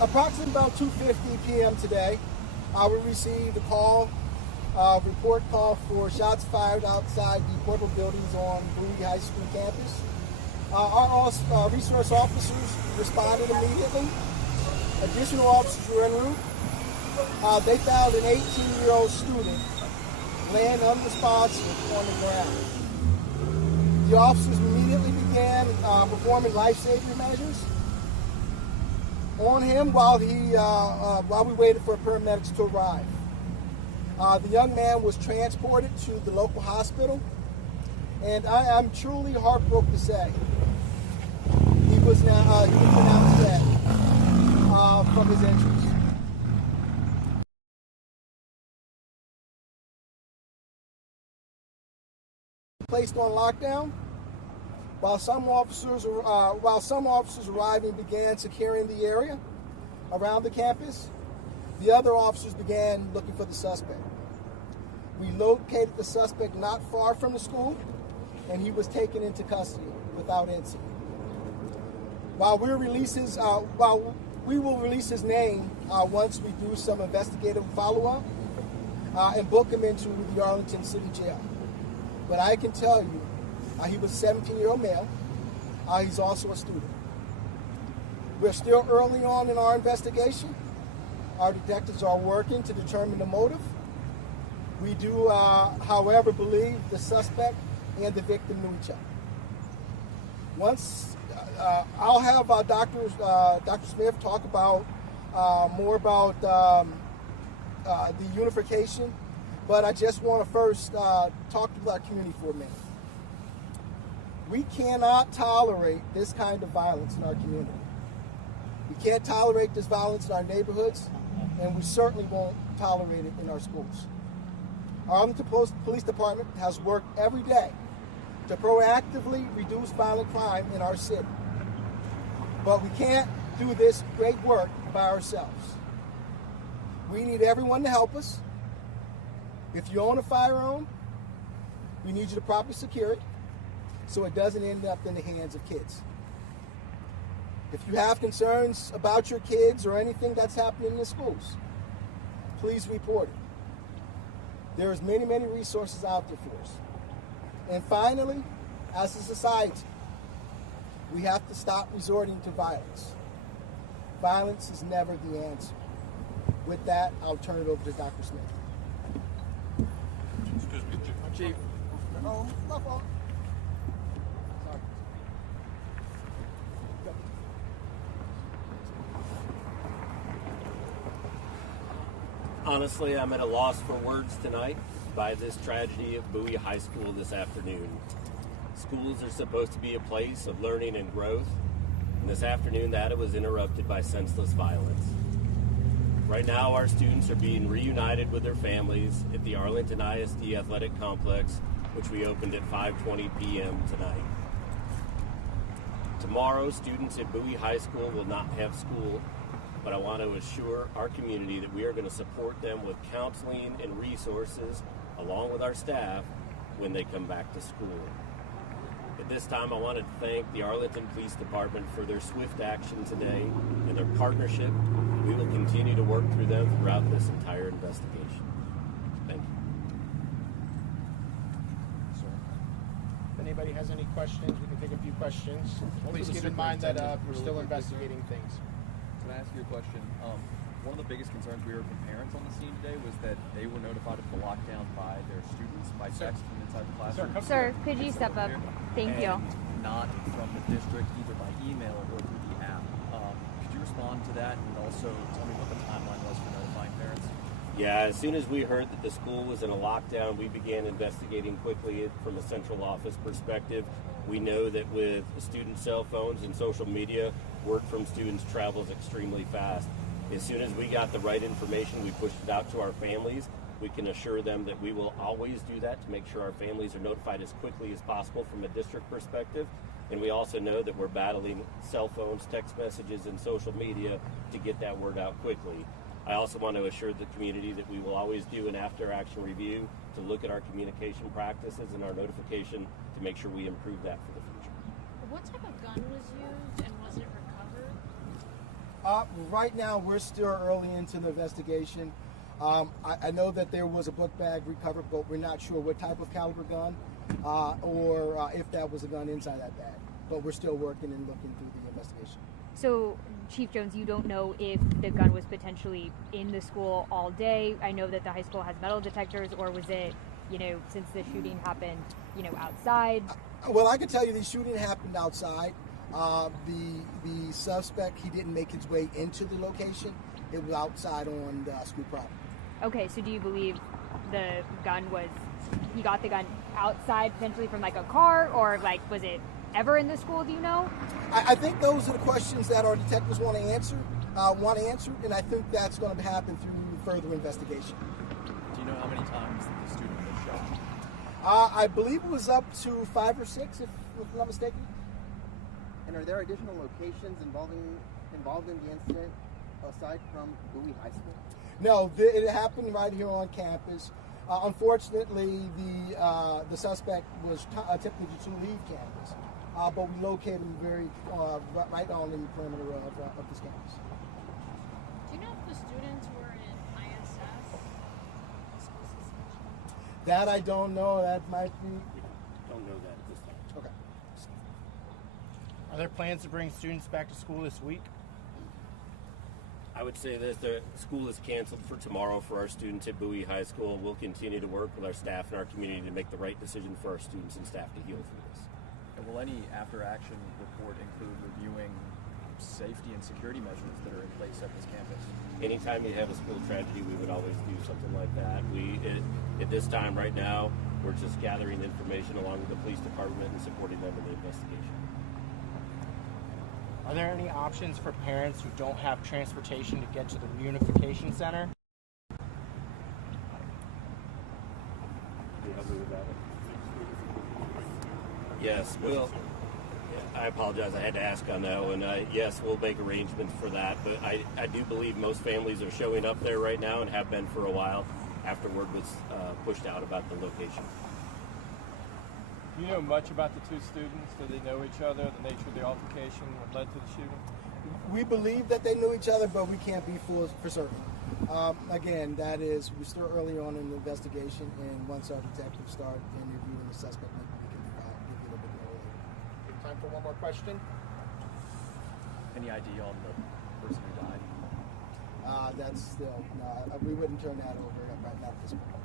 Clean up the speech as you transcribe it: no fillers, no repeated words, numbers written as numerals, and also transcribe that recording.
Approximately about 2:50 p.m. today, we received a report call for shots fired outside the portable buildings on Bowie High School campus. Our resource officers responded immediately. Additional officers were en route. They found an 18-year-old student laying unresponsive on the ground. The officers immediately began performing life-saving measures on him while we waited for paramedics to arrive. The young man was transported to the local hospital, and I'm truly heartbroken to say he was pronounced dead from his injuries. Placed on lockdown, while some officers arriving began securing the area around the campus, the other officers began looking for the suspect. We located the suspect not far from the school, and he was taken into custody without incident. While we will release his name once we do some investigative follow-up and book him into the Arlington City Jail. But I can tell you, he was a 17-year-old male. He's also a student. We're still early on in our investigation. Our detectives are working to determine the motive. We do, however, believe the suspect and the victim knew each other. Once, I'll have Dr. Smith talk about more about the unification, but I just want to first talk to our community for a minute. We cannot tolerate this kind of violence in our community. We can't tolerate this violence in our neighborhoods, and we certainly won't tolerate it in our schools. Our Arlington Police Department has worked every day to proactively reduce violent crime in our city. But we can't do this great work by ourselves. We need everyone to help us. If you own a firearm, we need you to properly secure it so it doesn't end up in the hands of kids. If you have concerns about your kids or anything that's happening in the schools, please report it. There's many, many resources out there for us. And finally, as a society, we have to stop resorting to violence. Violence is never the answer. With that, I'll turn it over to Dr. Smith. Excuse me, Chief. Oh, my fault. Honestly, I'm at a loss for words tonight by this tragedy at Bowie High School this afternoon. Schools are supposed to be a place of learning and growth, and this afternoon that was interrupted by senseless violence. Right now, our students are being reunited with their families at the Arlington ISD Athletic Complex, which we opened at 5:20 p.m. tonight. Tomorrow, students at Bowie High School will not have school, but I want to assure our community that we are going to support them with counseling and resources, along with our staff, when they come back to school. At this time, I want to thank the Arlington Police Department for their swift action today and their partnership. We will continue to work through them throughout this entire investigation. Thank you. If anybody has any questions, we can take a few questions. Please keep in mind that we're still investigating things. Can I ask you a question? One of the biggest concerns we heard from parents on the scene today was that they were notified of the lockdown by their students, by text from inside the classroom. Sir, could you step up? Thank you. Not from the district, either by email or through the app. Could you respond to that and also tell me what the timeline was for notifying parents? Yeah, as soon as we heard that the school was in a lockdown, we began investigating quickly from a central office perspective. We know that with student cell phones and social media, word from students travels extremely fast. As soon as we got the right information, we pushed it out to our families. We can assure them that we will always do that to make sure our families are notified as quickly as possible from a district perspective. And we also know that we're battling cell phones, text messages, and social media to get that word out quickly. I also want to assure the community that we will always do an after-action review to look at our communication practices and our notification to make sure we improve that for the future. What type of gun was used and was it recovered? Right now, we're still early into the investigation. I know that there was a book bag recovered, but we're not sure what type of caliber gun or if that was a gun inside that bag. But we're still working and looking through the investigation. So, Chief Jones, you don't know if the gun was potentially in the school all day. I know that the high school has metal detectors, or was it, since the shooting happened, outside? Well, I can tell you the shooting happened outside. The suspect, he didn't make his way into the location. It was outside on the school property. Okay, so do you believe he got the gun outside potentially from like a car, or like was it ever in the school, do you know? I think those are the questions that our detectives want to answer, and I think that's going to happen through further investigation. Do you know how many times the student was shot? I believe it was up to 5 or 6, if I'm not mistaken. And are there additional locations involved in the incident aside from Bowie High School? No, it happened right here on campus. Unfortunately, the suspect was attempting to leave campus, but we located him right on the perimeter of this campus. Do you know if the students were in ISS? School suspension? That I don't know. That might be. Don't know that at this time. Okay. Are there plans to bring students back to school this week? I would say this, the school is canceled for tomorrow for our students at Bowie High School. We'll continue to work with our staff and our community to make the right decision for our students and staff to heal through this. And will any after-action report include reviewing safety and security measures that are in place at this campus? Anytime you have a school tragedy, we would always do something like that. At this time right now, we're just gathering information along with the police department and supporting them in the investigation. Are there any options for parents who don't have transportation to get to the reunification center? Yes, I apologize. I had to ask on that one. Yes, we'll make arrangements for that. But I do believe most families are showing up there right now and have been for a while after word was pushed out about the location. Do you know much about the two students? Do they know each other? The nature of the altercation, what led to the shooting? We believe that they knew each other, but we can't be for certain. Again, we're still early on in the investigation, and once our detectives start interviewing the suspect, we can give you a little bit more later. Time for one more question. Any idea on the person who died? That's still, no, we wouldn't turn that over right now at this point.